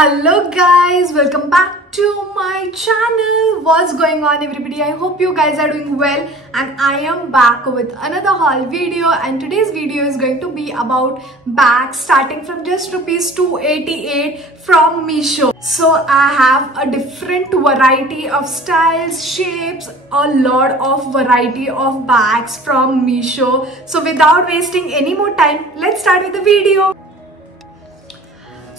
Hello guys, welcome back to my channel. What's going on everybody? I hope you guys are doing well and I am back with another haul video, and today's video is going to be about bags starting from just rupees 288 from Meesho. So I have a different variety of styles, shapes, a lot of variety of bags from Meesho. So without wasting any more time, let's start with the video.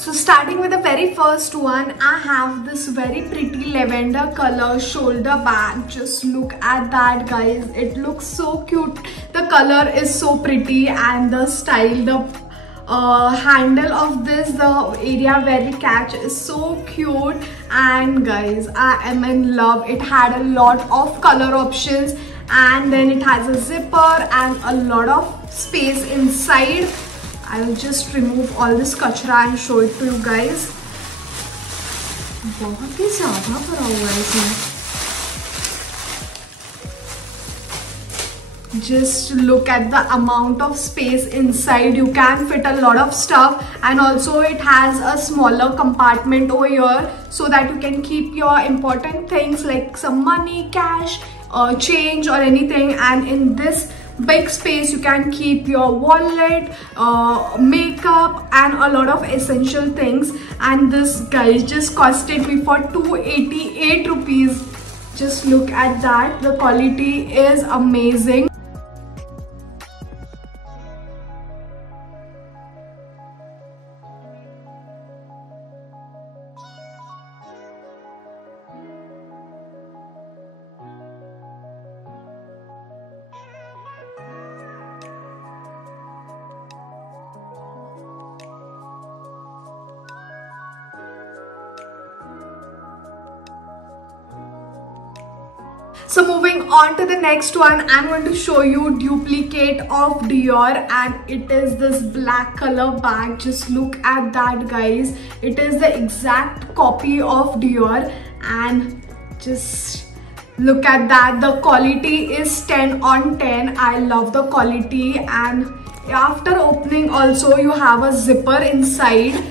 So starting with the very first one, I have this very pretty lavender color shoulder bag. Just look at that guys, it looks so cute. The color is so pretty and the style, the handle of this, the area where we catch is so cute. And guys, I am in love. It had a lot of color options and then it has a zipper and a lot of space inside. I will just remove all this kachra and show it to you guys. बहुत ही ज़्यादा भरा हुआ है इसमें. Just look at the amount of space inside. You can fit a lot of stuff, and also it has a smaller compartment over here so that you can keep your important things like some money, cash, change or anything. And in this big space you can keep your wallet, makeup and a lot of essential things. And this guys just costed me for 288 rupees. Just look at that, the quality is amazing. So moving on to the next one, I'm going to show you duplicate of Dior, and it is this black color bag. Just look at that guys, it is the exact copy of Dior, and just look at that, the quality is 10 on 10. I love the quality, and after opening also you have a zipper inside,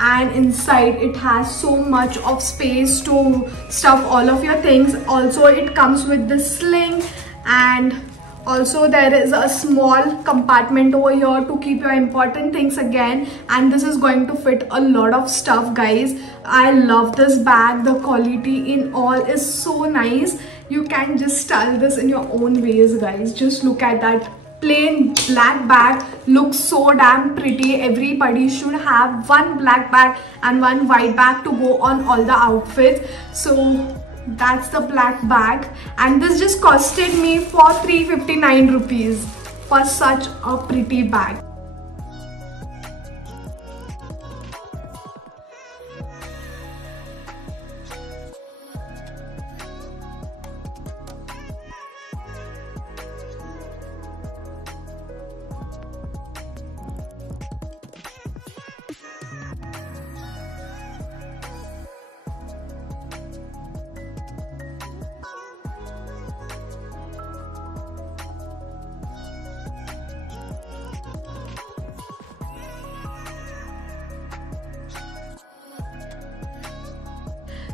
and inside it has so much of space to stuff all of your things. Also it comes with the sling, and also there is a small compartment over here to keep your important things again, and this is going to fit a lot of stuff guys. I love this bag, the quality in all is so nice. You can just style this in your own ways guys. Just look at that plain black bag, looks so damn pretty. Everybody should have one black bag and one white bag to go on all the outfits. So that's the black bag, and this just costed me for 359 rupees for such a pretty bag.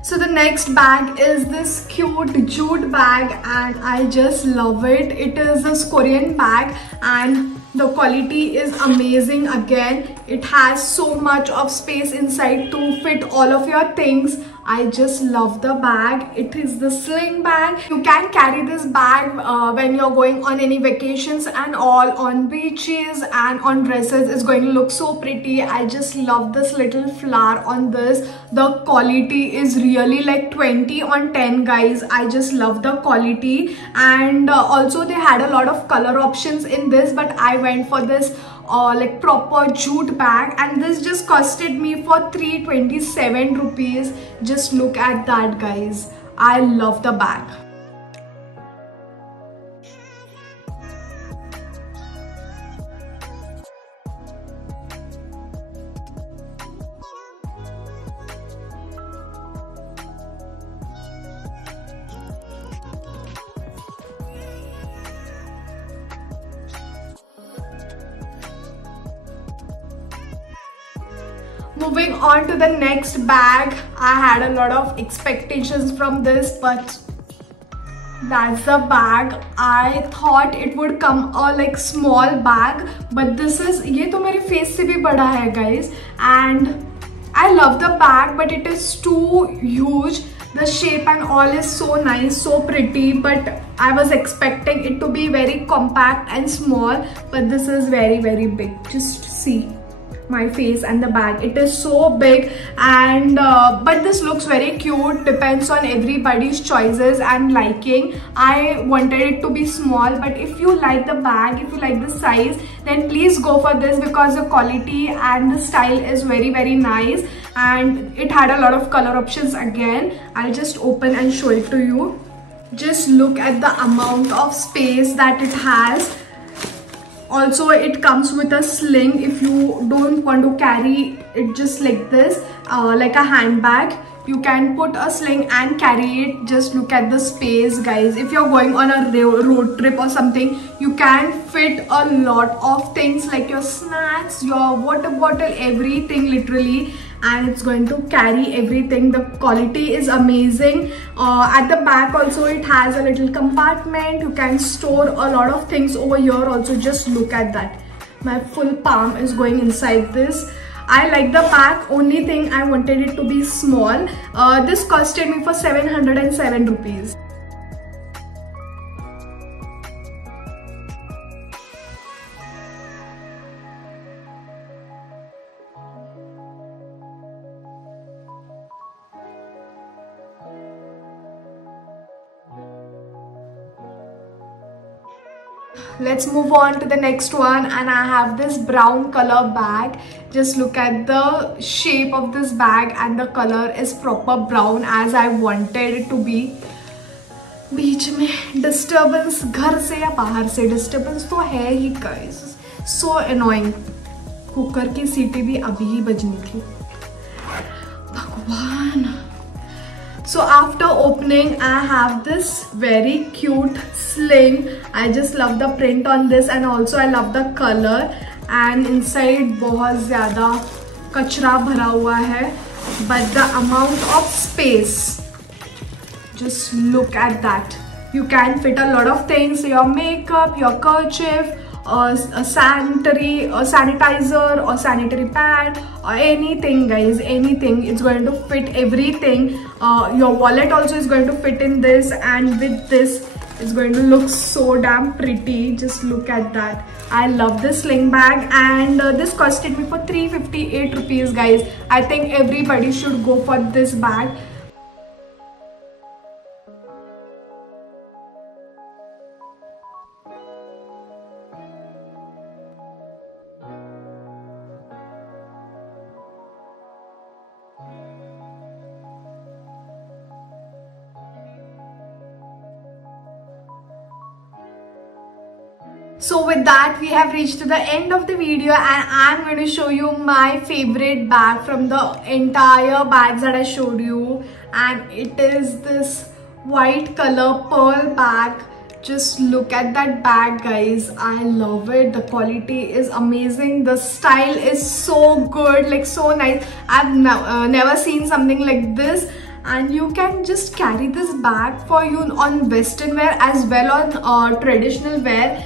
So the next bag is this cute jute bag, and I just love it. It is this Korean bag and the quality is amazing. Again, it has so much of space inside to fit all of your things. I just love the bag. It is the sling bag. You can carry this bag when you're going on any vacations and all, on beaches and on dresses. It's going to look so pretty. I just love this little flower on this. The quality is really like 20 on 10 guys. I just love the quality, and also they had a lot of color options in this, but I went for this like proper jute bag, and this just costed me for 327 rupees. Just look at that guys, I love the bag. Moving on to the next bag. I had a lot of expectations from this, but that's the bag. I thought it would come a like small bag, but this is, ये तो मेरे face से भी बड़ा है guys, and I love the bag, but it is too huge. The shape and all is so nice, so pretty, but I was expecting it to be very compact and small, but this is very, very big. Just see my face and the bag. It is so big, and but this looks very cute. Depends on everybody's choices and liking. I wanted it to be small, but if you like the bag, if you like the size, then please go for this, because the quality and the style is very, very nice, and it had a lot of color options. Again, I'll just open and show it to you. Just look at the amount of space that it has. Also, it comes with a sling if you don't want to carry it just like this, like a handbag. You can put a sling and carry it. Just look at the space, guys. If you're going on a road trip or something, you can fit a lot of things like your snacks, your water bottle, everything literally, and it's going to carry everything. The quality is amazing. At the back also it has a little compartment. You can store a lot of things over here also. Just look at that. My full palm is going inside this. I like the pack. Only thing, I wanted it to be small. This costed me for 707 rupees. Let's move on to the next one, and I have this brown color bag. Just look at the shape of this bag, and the color is proper brown as I wanted it to be. बीच में disturbance घर से या बाहर से disturbance तो है ही guys. So annoying. Cooker की सीटी भी अभी ही बजनी थी. भगवान. So after opening, I have this very cute sling. I just love the print on this, and also I love the color. And inside बहुत ज़्यादा कचरा भरा हुआ है, but the amount of space, just look at that. You can fit a lot of things, your makeup, your kerchief, a sanitizer or sanitary pad or anything guys, anything. It's going to fit everything. Your wallet also is going to fit in this, and with this it's going to look so damn pretty. Just look at that. I love this sling bag, and this costed me for 358 rupees guys. I think everybody should go for this bag. So with that, we have reached to the end of the video, and I'm going to show you my favorite bag from the entire bags that I showed you, and it is this white color pearl bag. Just look at that bag guys. I love it. The quality is amazing. The style is so good, like so nice. I've never seen something like this. And you can just carry this bag for you on western wear as well on traditional wear.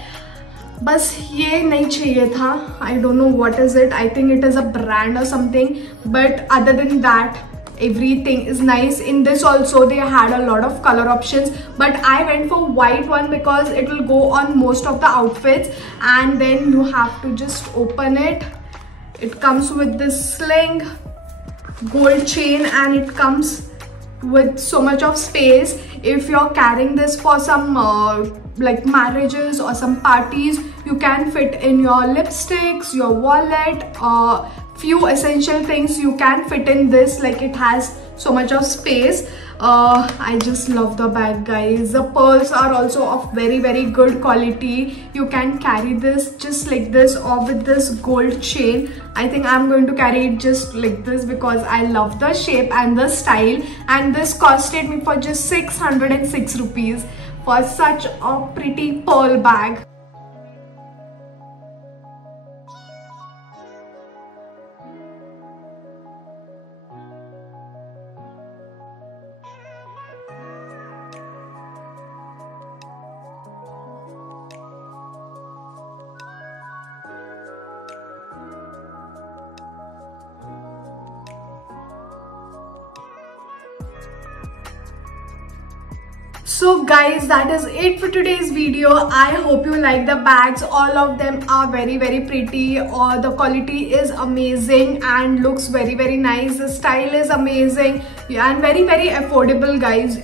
बस ये नहीं चाहिए था. I don't know what is it. I think it is a brand or something. But other than that, everything is nice. In this also they had a lot of color options, but I went for white one because it will go on most of the outfits. And then you have to just open it. It comes with this sling, gold chain, and it comes with so much of space. If you're carrying this for some like marriages or some parties, you can fit in your lipsticks, your wallet, few essential things you can fit in this. Like it has so much of space. I just love the bag guys. The pearls are also of very, very good quality. You can carry this just like this or with this gold chain. I think I'm going to carry it just like this because I love the shape and the style. And this costed me for just 606 rupees for such a pretty pearl bag. So guys, that is it for today's video. I hope you like the bags. All of them are very pretty. The quality is amazing and looks very nice. The style is amazing and very affordable, guys.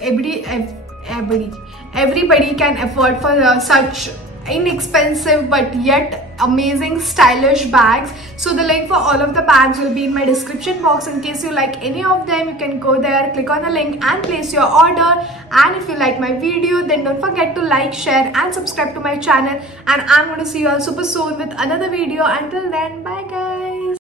Everybody can afford for such inexpensive but yet amazing stylish bags. So the link for all of the bags will be in my description box. In case you like any of them, you can go there, click on the link and place your order. And if you like my video, then don't forget to like, share and subscribe to my channel. And I'm going to see you all super soon with another video. Until then, bye.